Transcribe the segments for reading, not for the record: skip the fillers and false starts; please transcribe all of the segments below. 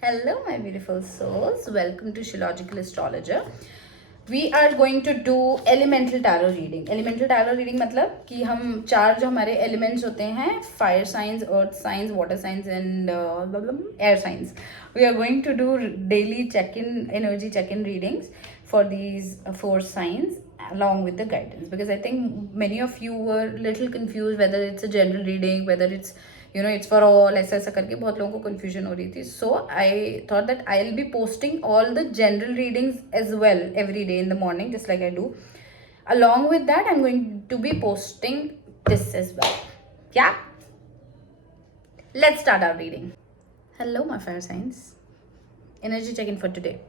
Hello, my beautiful souls. Welcome to Shilogical Astrologer. We are going to do elemental tarot reading. Elemental tarot reading मतलब कि हम चार जो हमारे elements होते हैं, fire signs, earth signs, water signs and air signs. We are going to do daily check-in, energy check-in readings for these four signs along with the guidance, because I think many of you were little confused whether it's a general reading, whether it's it's for all, ऐसा ऐसा करके बहुत लोगों को confusion हो रही थी. So I thought that I'll be posting all the general readings as well every day in the morning, just like I do. Along with that, I'm going to be posting this as well. Yeah, let's start our reading. Hello, my fire signs. Energy check-in for today.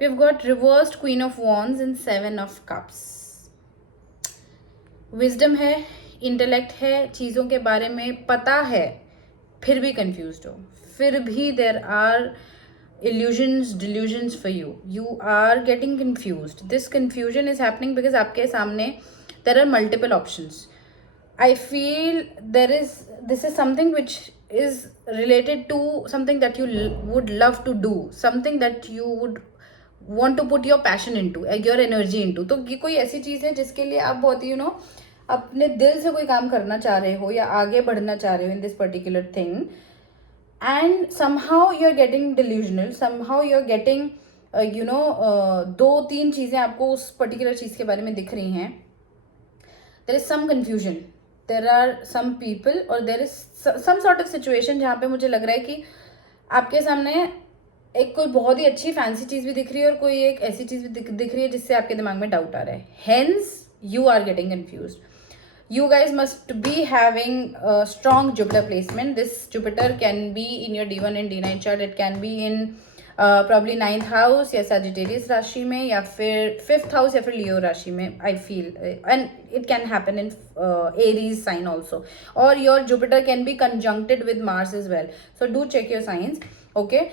We've got reversed Queen of Wands and Seven of Cups. Wisdom है, intellect है, चीज़ों के बारे में पता है, फिर भी कंफ्यूज्ड हो, फिर भी there are illusions, delusions for you. You are getting confused. This confusion is happening because आपके सामने there are multiple options. I feel this is something which is related to something that you would love to do, something that you would want to put your passion into, your energy into. तो ये कोई ऐसी चीज़ है जिसके लिए आप बहुत अपने दिल से कोई काम करना चाह रहे हो या आगे बढ़ना चाह रहे हो in this particular thing, and somehow you're getting delusional, somehow you're getting दो तीन चीज़ें आपको उस पर्टिकुलर चीज़ के बारे में दिख रही हैं. there is some confusion, there are some people or there is some sort of situation जहाँ पे मुझे लग रहा है कि आपके सामने एक कोई बहुत ही अच्छी फैंसी चीज़ भी दिख रही है और कोई एक ऐसी चीज़ भी दिख रही है जिससे आपके दिमाग में डाउट आ रहा है. Hence you are getting confused. You guys must be having a strong Jupiter placement. This Jupiter can be in your D1 and D9 chart. It can be in probably 9th house या Sagittarius राशि में या फिर 5th house या फिर Leo राशि में. I feel and it can happen in Aries sign also. Or your Jupiter can be conjuncted with Mars as well. So do check your signs. Okay.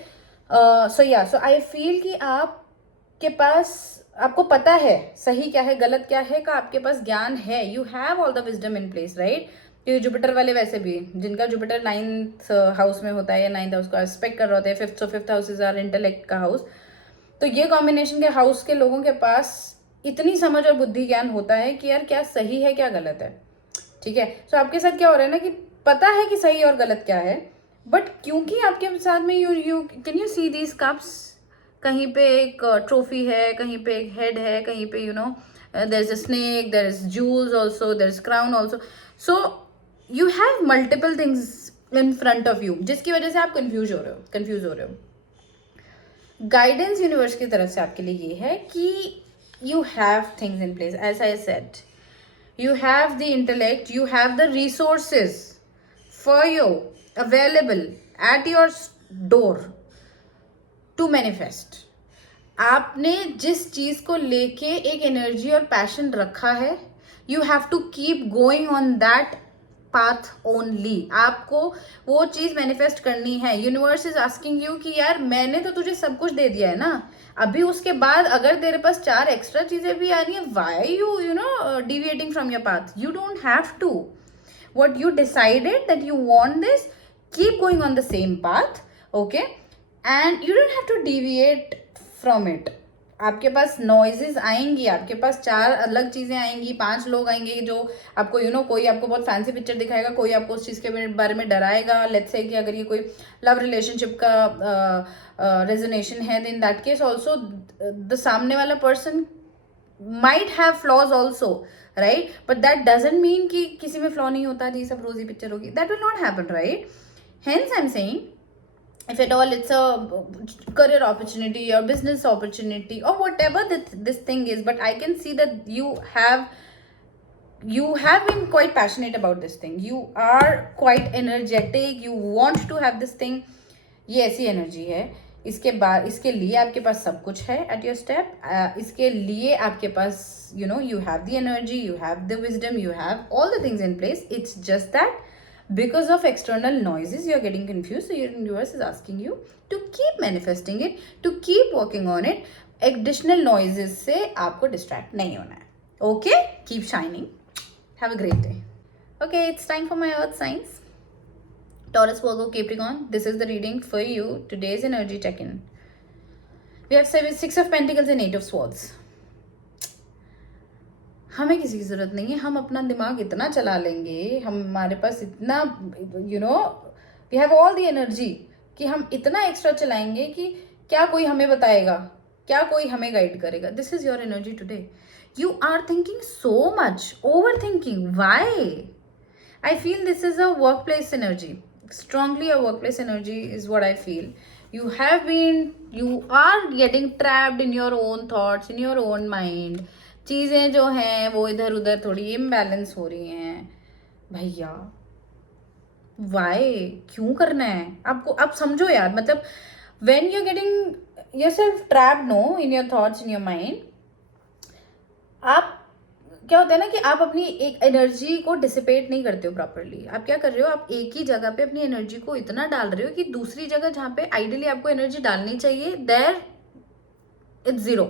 So I feel कि आपके पास आपको पता है सही क्या है गलत क्या है का आपके पास ज्ञान है. You have all the wisdom in place, right. क्योंकि जुपिटर वाले वैसे भी जिनका जुपिटर 9th हाउस में होता है या 9th हाउस का एस्पेक्ट कर रहे होते हैं, 5th house is our intellect का हाउस. तो ये कॉम्बिनेशन के हाउस के लोगों के पास इतनी समझ और बुद्धि ज्ञान होता है कि यार क्या सही है क्या गलत है. ठीक है. तो आपके साथ क्या हो रहा है ना कि पता है कि सही और गलत क्या है, बट क्योंकि आपके साथ में you can you see these cups, कहीं पे एक ट्रॉफी है, कहीं पे एक हेड है, कहीं पे there is a snake, there is jewels also, there is crown also. So you have multiple things in front of you जिसकी वजह से आप कंफ्यूज हो रहे हो. गाइडेंस यूनिवर्स की तरफ से आपके लिए ये है कि you have things in place. As I said, you have the intellect, you have the resources for you available at your door to manifest. आपने जिस चीज को लेके एक एनर्जी और पैशन रखा है, you have to keep going on that path only. आपको वो चीज मैनिफेस्ट करनी है. यूनिवर्स इज आस्किंग यू कि यार मैंने तो तुझे सब कुछ दे दिया है ना, अभी उसके बाद अगर तेरे पास 4 एक्स्ट्रा चीजें भी आ रही है, why you deviating from your path. You don't have to. what you decided that you want this, keep going on the same path. Okay. And you don't have to deviate from it. आपके पास noises आएंगी, आपके पास 4 अलग चीज़ें आएंगी, 5 लोग आएंगे जो आपको कोई आपको बहुत फैंसी पिक्चर दिखाएगा, कोई आपको उस चीज़ के बारे में डराएगा. लेट्स से कि अगर ये कोई लव रिलेशनशिप का रेजोनेशन है, in that case also the सामने वाला person might have flaws also, right. But that doesn't mean कि किसी में फ्लॉ नहीं होता जी सब रोजी पिक्चर होगी. That will not happen, right. Hence I am saying, if at all it's a career opportunity or business opportunity or whatever this thing is, but I can see that you have been quite passionate about this thing. You are quite energetic, you want to have this thing. ये ऐसी energy है. इसके लिए आपके पास सब कुछ है at your step. इसके लिए आपके पास you have the energy, you have the wisdom, you have all the things in place. It's just that because of external noises you are getting confused. So your universe is asking you to keep manifesting it, to keep working on it. Additional noises से आपको distract नहीं होना है. Okay, keep shining. Have a great day. Okay, it's time for my earth signs. Taurus, Virgo, Capricorn, this is the reading for you. Today's energy check-in. We have 6 of Pentacles and 8 of Swords. हमें किसी की ज़रूरत नहीं है, हम अपना दिमाग इतना चला लेंगे, हमारे पास इतना we have all the energy कि हम इतना एक्स्ट्रा चलाएंगे कि क्या कोई हमें बताएगा, क्या कोई हमें गाइड करेगा. This is your energy today. You are thinking so much, over thinking. Why? I feel this is a workplace energy. Strongly a workplace energy is what I feel. You are getting trapped in your own thoughts, in your own mind. चीज़ें जो हैं वो इधर उधर थोड़ी imbalance हो रही हैं. भैया वाई? क्यों करना है आपको? आप समझो यार, मतलब when you're getting yourself trapped in your thoughts, in your mind, आप क्या होता है ना कि आप अपनी एक एनर्जी को डिसिपेट नहीं करते हो प्रॉपरली. आप क्या कर रहे हो? आप एक ही जगह पे अपनी एनर्जी को इतना डाल रहे हो कि दूसरी जगह जहाँ पे आइडियली आपको एनर्जी डालनी चाहिए, देयर इट्स जीरो.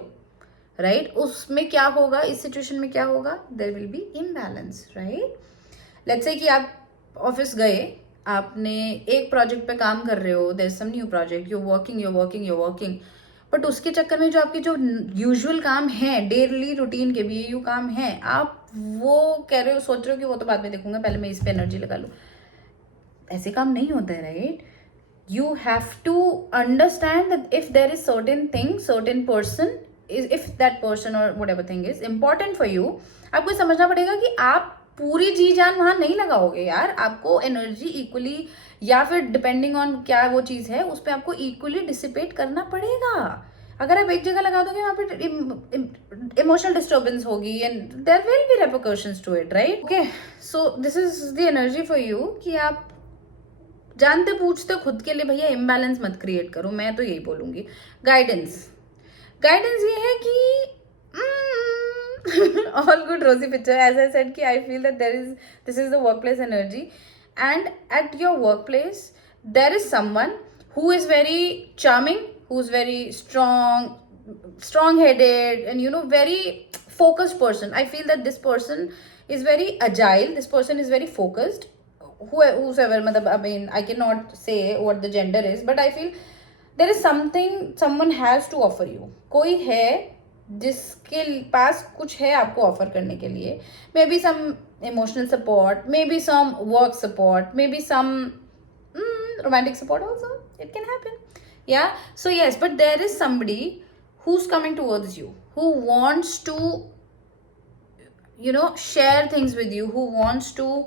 राइट? उसमें क्या होगा, इस सिचुएशन में क्या होगा? There will be imbalance. Right? Let's say कि आप ऑफिस गए, आपने एक प्रोजेक्ट पे काम कर रहे हो, there is some new project, you working, but उसके चक्कर में जो आपके जो यूजुअल काम है, डेली रूटीन के BAU काम है, आप वो कह रहे हो, सोच रहे हो कि वो तो बाद में देखूंगा, पहले मैं इस पे एनर्जी लगा लूँ. ऐसे काम नहीं होता है. Right? You have to understand that if there is certain thing, certain person, if that person और whatever thing is important for you, आपको समझना पड़ेगा कि आप पूरी जी जान वहां नहीं लगाओगे यार. आपको एनर्जी इक्वली, या फिर डिपेंडिंग ऑन क्या वो चीज़ है, उस पर आपको इक्वली डिसिपेट करना पड़ेगा. अगर आप एक जगह लगा दोगे, वहाँ पे इमोशनल डिस्टर्बेंस होगी and there will be repercussions to it. Right? Okay, so this is the energy for you कि आप जानते पूछते खुद के लिए भैया इम्बैलेंस मत क्रिएट करो. मैं तो यही बोलूँगी. गाइडेंस ये है कि all good rosy picture. As I said ki I feel that this is the workplace energy, and at your workplace there is someone who is very charming, who is very strong headed, and very focused person. I feel that this person is very agile, this person is very focused, whosoever, I mean, I cannot say what the gender is, but I feel there is something someone has to offer you. कोई है जिसके पास कुछ है आपको offer करने के लिए. May be some emotional support, may be some work support, may be some romantic support also. It can happen. Yeah. So yes, but there is somebody who's coming towards you, who wants to share things with you, who wants to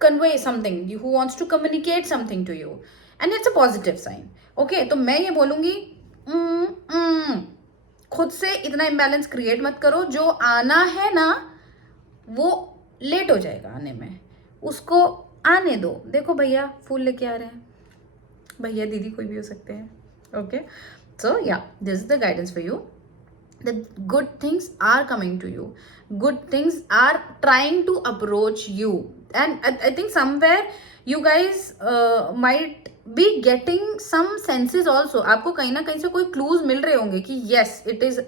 convey something, who wants to communicate something to you, and it's a positive sign. Okay, तो मैं ये बोलूँगी, खुद से इतना imbalance create मत करो. जो आना है ना वो लेट हो जाएगा आने में, उसको आने दो. देखो भैया फूल लेके आ रहे हैं, भैया दीदी कोई भी हो सकते हैं. ओके, सो या this is the guidance for you. The good things are coming to you. Good things are trying to approach you. And I think somewhere you guys might be getting some senses also. आपको कहीं ना कहीं से कोई clues मिल रहे होंगे कि yes, it is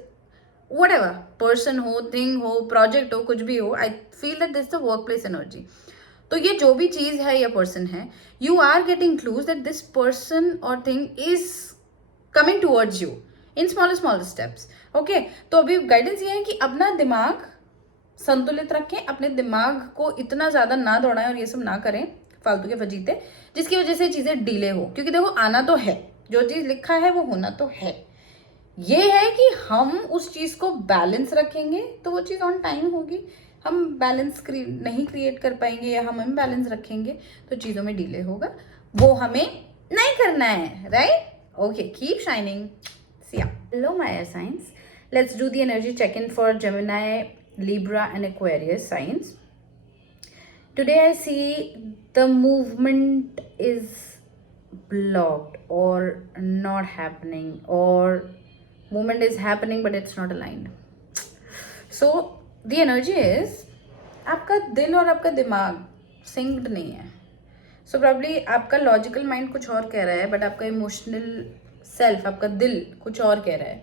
whatever, person हो, thing हो, project हो, कुछ भी हो. I feel that this is the workplace energy. तो ये जो भी चीज़ है या person है, you are getting clues that this person or thing is coming towards you in small steps. Okay, तो अभी गाइडेंस ये है कि अपना दिमाग संतुलित रखें, अपने दिमाग को इतना ज़्यादा ना दौड़ाएं और ये सब ना करें फालतू के फजीते, जिसकी वजह से चीज़ें डिले हो. क्योंकि देखो आना तो है, जो चीज़ लिखा है वो होना तो है. ये है कि हम उस चीज़ को बैलेंस रखेंगे तो वो चीज़ ऑन टाइम होगी. हम बैलेंस नहीं क्रिएट कर पाएंगे या हम इम्बैलेंस रखेंगे तो चीज़ों में डिले होगा. वो हमें नहीं करना है. Right? Okay, keep shining. Hello my air signs. Let's do the energy check-in for Gemini, Libra and Aquarius signs. Today I see the movement is blocked or not happening, or movement is happening but it's not aligned. So the energy is आपका दिल और आपका दिमाग synced नहीं है. So probably आपका logical mind कुछ और कह रहा है, बट आपका इमोशनल सेल्फ, आपका दिल कुछ और कह रहा है,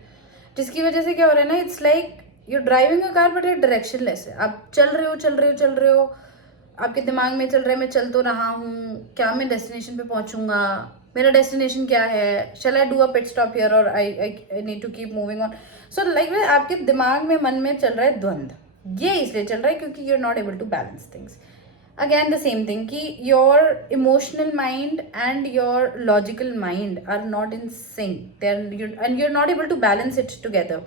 जिसकी वजह से क्या हो रहा है ना, it's like you driving a car but ये डायरेक्शनलेस है. आप चल रहे हो, आपके दिमाग में चल रहा है मैं चल तो रहा हूँ, क्या मैं डेस्टिनेशन पे पहुंचूंगा, मेरा डेस्टिनेशन क्या है, shall I do a pit stop here और I need to keep moving on. So like आपके दिमाग में मन में चल रहा है द्वंद. ये इसलिए चल रहा है क्योंकि you are not able to balance things. Again the same thing कि your emotional mind and your logical mind are not in sync and you are not able to balance it together.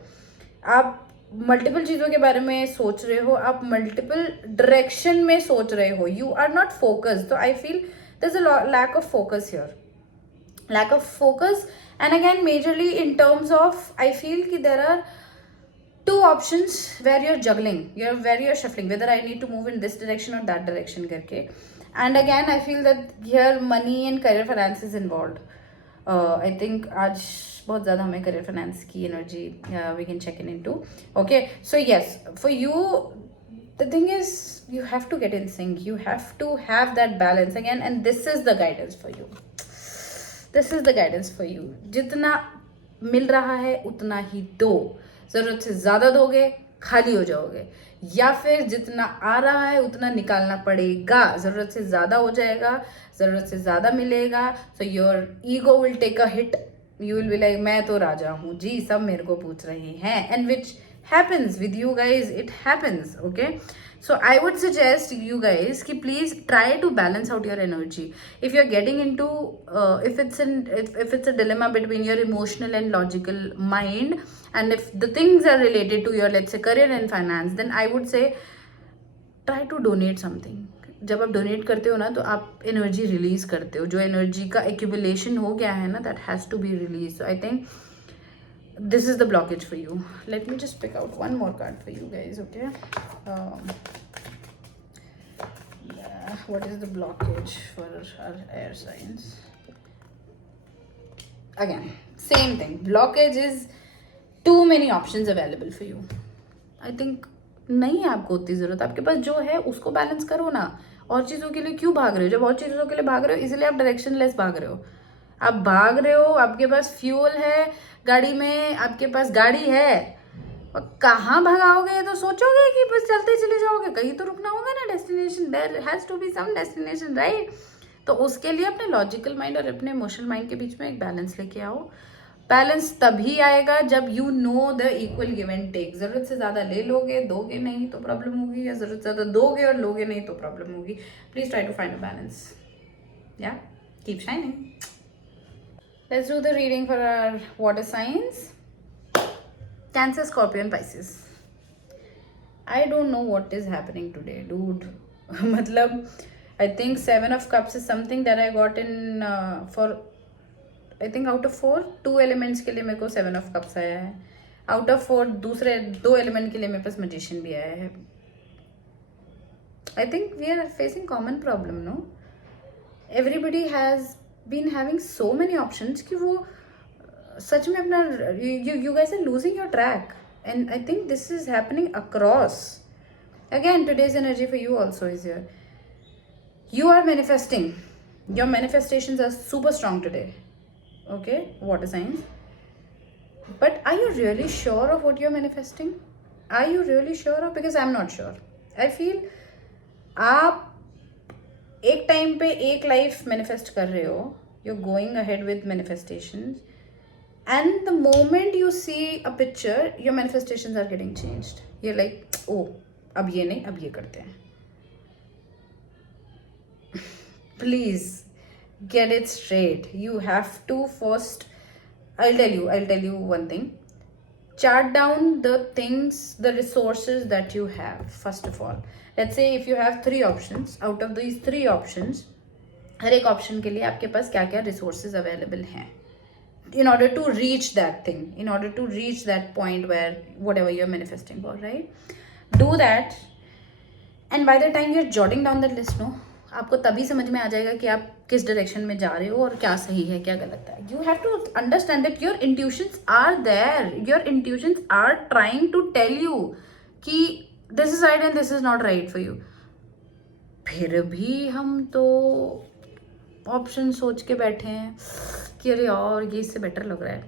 आप multiple चीज़ों के बारे में सोच रहे हो, आप मल्टीपल डायरेक्शन में सोच रहे हो, यू आर नॉट फोकस्ड. तो I feel there is a lack of focus here, lack of focus. And again majorly in terms of, I feel ki there are two options where you're juggling, where you're shuffling whether I need to move in this direction or that direction karke. And again I feel that here money and career finance is involved. I think aaj bahut zyada hame career finance ki energy we can check in into. Okay, so yes, for you the thing is you have to get in sync, you have to have that balance again, and this is the guidance for you. This is the guidance for you. जितना मिल रहा है उतना ही दो. ज़रूरत से ज़्यादा दोगे खाली हो जाओगे, या फिर जितना आ रहा है उतना निकालना पड़ेगा. ज़रूरत से ज़्यादा हो जाएगा, ज़रूरत से ज़्यादा मिलेगा, so your ego will take a hit. You will be like मैं तो राजा हूँ जी, सब मेरे को पूछ रहे हैं. And which happens with you guys, it happens. Okay, so I would suggest you guys ki please try to balance out your energy. If you're getting into if it's a dilemma between your emotional and logical mind, and if the things are related to your, let's say, career and finance, then I would say try to donate something. जब आप donate करते हो ना तो आप energy release करते हो. जो एनर्जी का एक्यूमुलेशन हो गया है ना, that has to be release. So I think this is the blockage for you. Let me just pick out one more card for you guys. Okay, what is the blockage for our air signs? Again same thing, blockage is too many options available for you. I think नहीं है आपको उतनी ज़रूरत. आपके पास जो है उसको balance करो ना. और चीज़ों के लिए क्यों भाग रहे हो? जब और चीज़ों के लिए भाग रहे हो इसलिए आप डायरेक्शन लेस भाग रहे हो. आप भाग रहे हो, आपके पास फ्यूल है गाड़ी में, आपके पास गाड़ी है, और कहाँ भगाओगे ये तो सोचोगे कि बस चलते चले जाओगे. कहीं तो रुकना होगा ना. Destination, there has to be some destination, right? तो उसके लिए अपने लॉजिकल माइंड और अपने इमोशनल माइंड के बीच में एक बैलेंस लेके आओ. बैलेंस तभी आएगा जब you know the equal give and take. ज़रूरत से ज़्यादा ले लोगे, दोगे नहीं तो प्रॉब्लम होगी, या ज़रूरत से ज़्यादा दोगे और लोगे नहीं तो प्रॉब्लम होगी. Please try to find a balance. या keep shining. Let's do the reading for our water signs. Cancer, Scorpio and Pisces. I don't know what is happening today, dude. मतलब I think 7 of Cups is something that I got in for, I think out of 4, 2 elements के लिए मेरे को 7 of Cups आया है. Out of 4 दूसरे 2 element के लिए मेरे पास Magician भी आया है. I think we are facing common problem, no? Everybody has been having so many options कि वो सच में अपना you guys are losing your track, and I think this is happening across. Again today's energy for you also is here. You are manifesting. Your manifestations are super strong today. Okay, water signs. But are you really sure of what you're manifesting? Are you really sure of? Because I'm not sure. I feel आप एक time पे एक life manifest कर रहे हो. You are going ahead with manifestations, and the moment you see a picture your manifestations are getting changed. You like oh अब ये नहीं, अब ये करते हैं. Please get it straight. You have to first, I'll tell you one thing. Chart down the things, the resources that you have. First of all, let's say if you have 3 options, out of these 3 options, हर एक option के लिए आपके पास क्या क्या resources available हैं in order to reach that thing, in order to reach that point where whatever you're manifesting for, right? Do that, and by the time you're jotting down that list, no, आपको तभी समझ में आ जाएगा कि आप किस direction में जा रहे हो और क्या सही है क्या गलत है. You have to understand that your intuitions are there. Your intuitions are trying to tell you कि this is right and this is not right for you. फिर भी हम तो ऑप्शन सोच के बैठे हैं कि अरे यार ये इससे बेटर लग रहा है,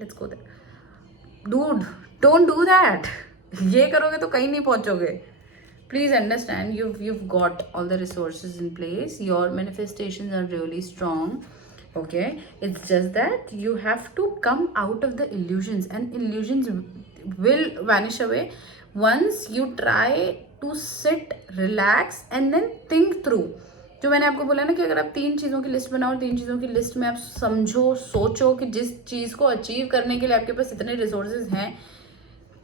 let's go there. Dude, don't do that. ये करोगे तो कहीं नहीं पहुंचोगे. please understand, you've got all the resources in place, your manifestations are really strong. Okay, it's just that you have to come out of the illusions, and illusions will vanish away once you try to sit, relax and then think through. जो मैंने आपको बोला ना कि अगर आप 3 चीज़ों की लिस्ट बनाओ, 3 चीज़ों की लिस्ट में आप समझो, सोचो कि जिस चीज़ को अचीव करने के लिए आपके पास इतने रिसोर्सेज हैं,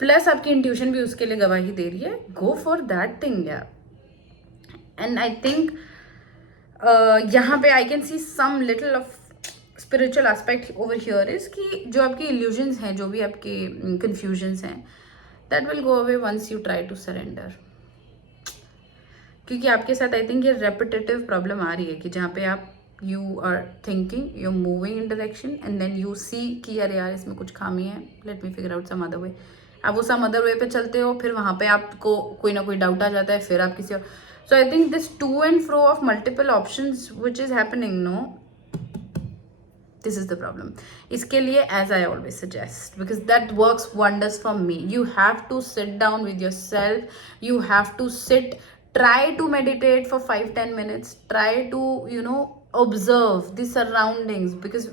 प्लस आपकी इंट्यूशन भी उसके लिए गवाही दे रही है, गो फॉर दैट थिंग यार. एंड आई थिंक यहाँ पे I can see some little of spiritual aspect over here is कि जो आपकी इल्यूजन्स हैं, जो भी आपके कन्फ्यूजन्स हैं, that will go away once you try to surrender. क्योंकि आपके साथ आई थिंक ये रेपिटेटिव प्रॉब्लम आ रही है कि जहाँ पे आप you are thinking, you are moving in direction and then you see कि अरे यार इसमें कुछ खामी है, let me figure out some other way. आप वो सम अदर वे पे चलते हो, फिर वहाँ पे आपको कोई ना कोई डाउट आ जाता है, फिर आप किसी और. So I think this to and fro of multiple options which is happening, no, this is the problem. इसके लिए as I always suggest, because that works wonders for me, you have to sit down with yourself, you have to sit, try to meditate for 5-10 minutes, try to, you know, observe the surroundings, because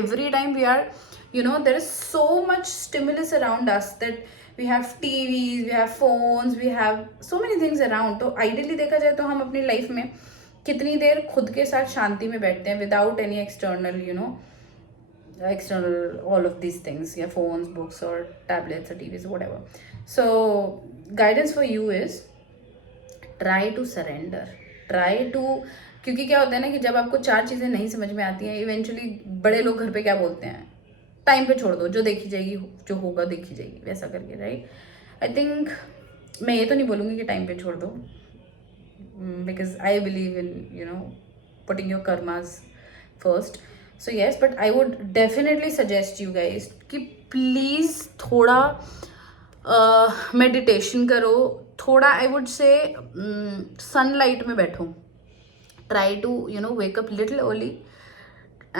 every time we are, you know, there is so much stimulus around us that we have TVs, we have phones, we have so many things around. तो ideally देखा जाए तो हम अपनी life में कितनी देर खुद के साथ शांति में बैठते हैं without any external, you know, external all of these things, yeah, phones, books or tablets or TVs, whatever. So guidance for you is try to surrender, try to, क्योंकि क्या होता है ना कि जब आपको 4 चीज़ें नहीं समझ में आती हैं, इवेंचुअली बड़े लोग घर पे क्या बोलते हैं, टाइम पे छोड़ दो, जो देखी जाएगी, जो होगा देखी जाएगी, वैसा करके, राइट. आई थिंक मैं ये तो नहीं बोलूँगी कि टाइम पे छोड़ दो, because I believe in, you know, putting your karmas first. So yes, but I would definitely suggest you guys कि please थोड़ा meditation करो, थोड़ा I would say sunlight में बैठो. Try to, you know, wake up little early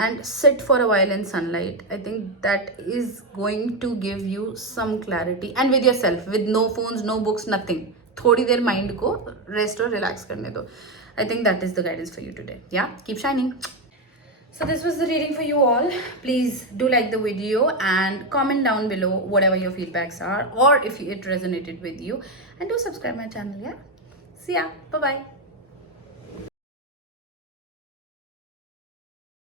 and sit for a while in sunlight. I think that is going to give you some clarity, and with yourself, with no phones, no books, nothing. थोड़ी देर mind को rest और relax करने दो. I think that is the guidance for you today. Yeah, keep shining. So this was the reading for you all. Please do like the video and comment down below whatever your feedbacks are, or if it resonated with you, and do subscribe my channel. Yeah, see ya, bye bye.